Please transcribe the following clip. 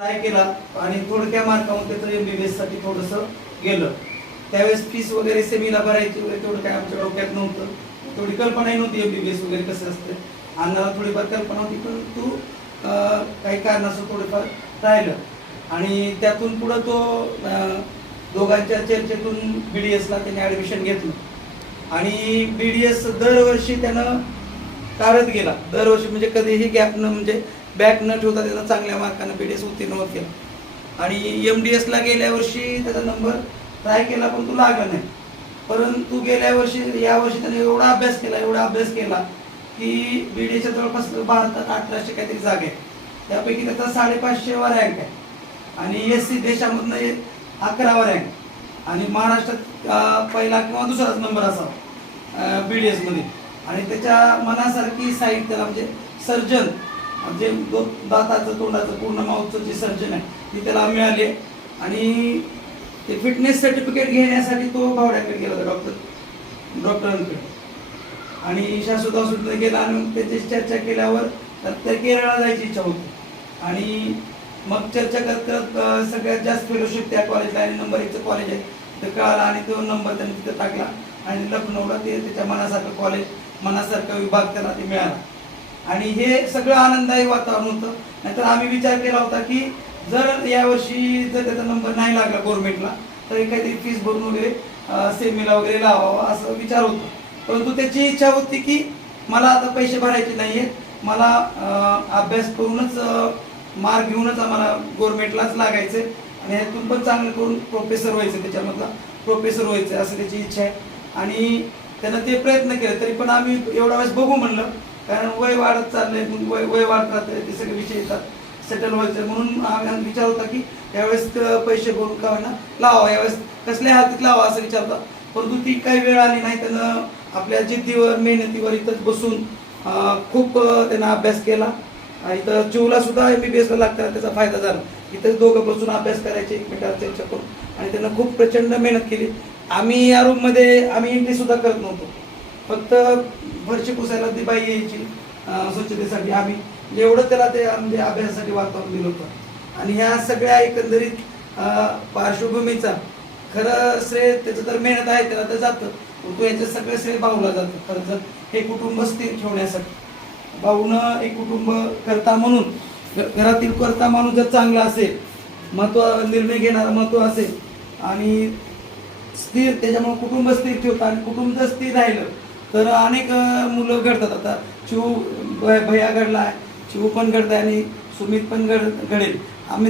Try केला आणि थोडक्या मार्कावर त्याचं MBBS साठी थोडंसं गेलं. त्यावेळेस फीस वगैरे सेमीला भरायची वगैरे तेवढं काय आमच्या डोक्यात नव्हतं, तेवढी कल्पनाही नव्हती MBBS वगैरे कसं असतं. अन्नाला थोडीफार कल्पना होती, पण तू काही कारणास्तव थोडंफार राहिलं आणि त्यातून पुढं तो दोघांच्या चर्चेतून BDSला त्याने ॲडमिशन घेतलं आणि BDS दरवर्षी त्यानं काढत गेला. दरवर्षी म्हणजे कधीही गॅप न म्हणजे बॅक न ठेवता त्याचा चांगल्या मार्काने BDS उत्तीर्ण होत गेला आणि MDSला गेल्या वर्षी त्याचा नंबर ट्राय केला पण तो लागला नाही. परंतु गेल्या वर्षी यावर्षी त्याने एवढा अभ्यास केला की BDSच्या जवळपास भारतात 1800 काहीतरी जागा आहे, त्यापैकी त्याचा 550वा रँक आहे आणि SC देशामधनं 11वा रँक आणि महाराष्ट्रात पहिला किंवा दुसराच नंबर असावा BDS मध्ये. आणि त्याच्या मनासारखी साईड त्याला म्हणजे सर्जन जे दाताचं तोंडाचं पूर्ण माऊथचं जे सर्जन आहे ती त्याला मिळाली आणि ते फिटनेस सर्टिफिकेट घेण्यासाठी तो भावड्याकडे गेला होता डॉक्टरांकडे आणि शाश्वत हॉस्पिटलमध्ये गेला आणि त्याची चर्चा केल्यावर त्या केरळला जायची इच्छा होती आणि मग चर्चा करत करत सगळ्यात जास्त फेलोशिप त्या कॉलेजला आणि नंबर 1चं कॉलेज आहे ते कळाला आणि तो नंबर त्याने तिथे टाकला आणि लखनौला ते त्याच्या मनासारखं कॉलेज मनासारखा विभाग त्याला ते मिळाला आणि हे सगळं आनंददायी वातावरण होतं. नाहीतर आम्ही विचार केला होता की जर यावर्षी जर त्याचा नंबर नाही लागला गव्हर्नमेंटला तर काहीतरी फीस भरून वगैरे सेमीला वगैरे लावावा असं विचार होता. परंतु त्याची इच्छा होती की मला आता पैसे भरायचे नाही आहेत, मला अभ्यास करूनच मार्क घेऊनच आम्हाला गव्हर्नमेंटलाच लागायचं आणि ह्यातून पण चांगलं करून प्रोफेसर व्हायचं, त्याच्यामधला प्रोफेसर व्हायचं असं त्याची इच्छा आहे आणि त्यानं ते प्रयत्न केले. तरी पण आम्ही एवढा वेळेस बघू म्हणलं, कारण वय वाढत चाललंय, वय वाढत राहतंय, ते सगळे विषय येतात, सेटल व्हायचं म्हणून आम्ही विचार होता की यावेळेस पैसे भरून का होईना लावा, यावेळेस कसल्या हातीत लावा असं विचारता. परंतु ती काही वेळ आली नाही. त्यानं आपल्या जिद्दीवर मेहनतीवर इथंच बसून खूप त्यानं अभ्यास केला. इथं चिवला सुद्धा MBBSला लागताना त्याचा फायदा झाला. इथंच दोघं बसून अभ्यास करायचे एकमेकांना चर्चा करून आणि त्यानं खूप प्रचंड मेहनत केली. आम्ही या रूममध्ये आम्ही एंट्री सुद्धा करत नव्हतो, फक्त फरशी पुसायला ती बाई यायची स्वच्छतेसाठी. आम्ही एवढं त्याला ते म्हणजे अभ्यासासाठी वातावरण दिलं होतं आणि ह्या सगळ्या एकंदरीत पार्श्वभूमीचा खरं श्रेय त्याचं तर मेहनत आहे त्याला तर जातं, तो याचं सगळं श्रेय भाऊला जातं. खरं तर हे कुटुंब स्थिर ठेवण्यासाठी भाऊनं एक कुटुंब करता म्हणून घरातील करता माणूस जर चांगला असेल, निर्णय घेणारा महत्व असेल आणि स्थिर, त्याच्यामुळे कुटुंब स्थिर ठेवतं आणि कुटुंब जर स्थिर राहिलं तर अनेक मुलं घडतात. आता चिऊ भैया घडला आहे, चिऊ पण घडत आहे आणि सुमित पण घडेल. आम्ही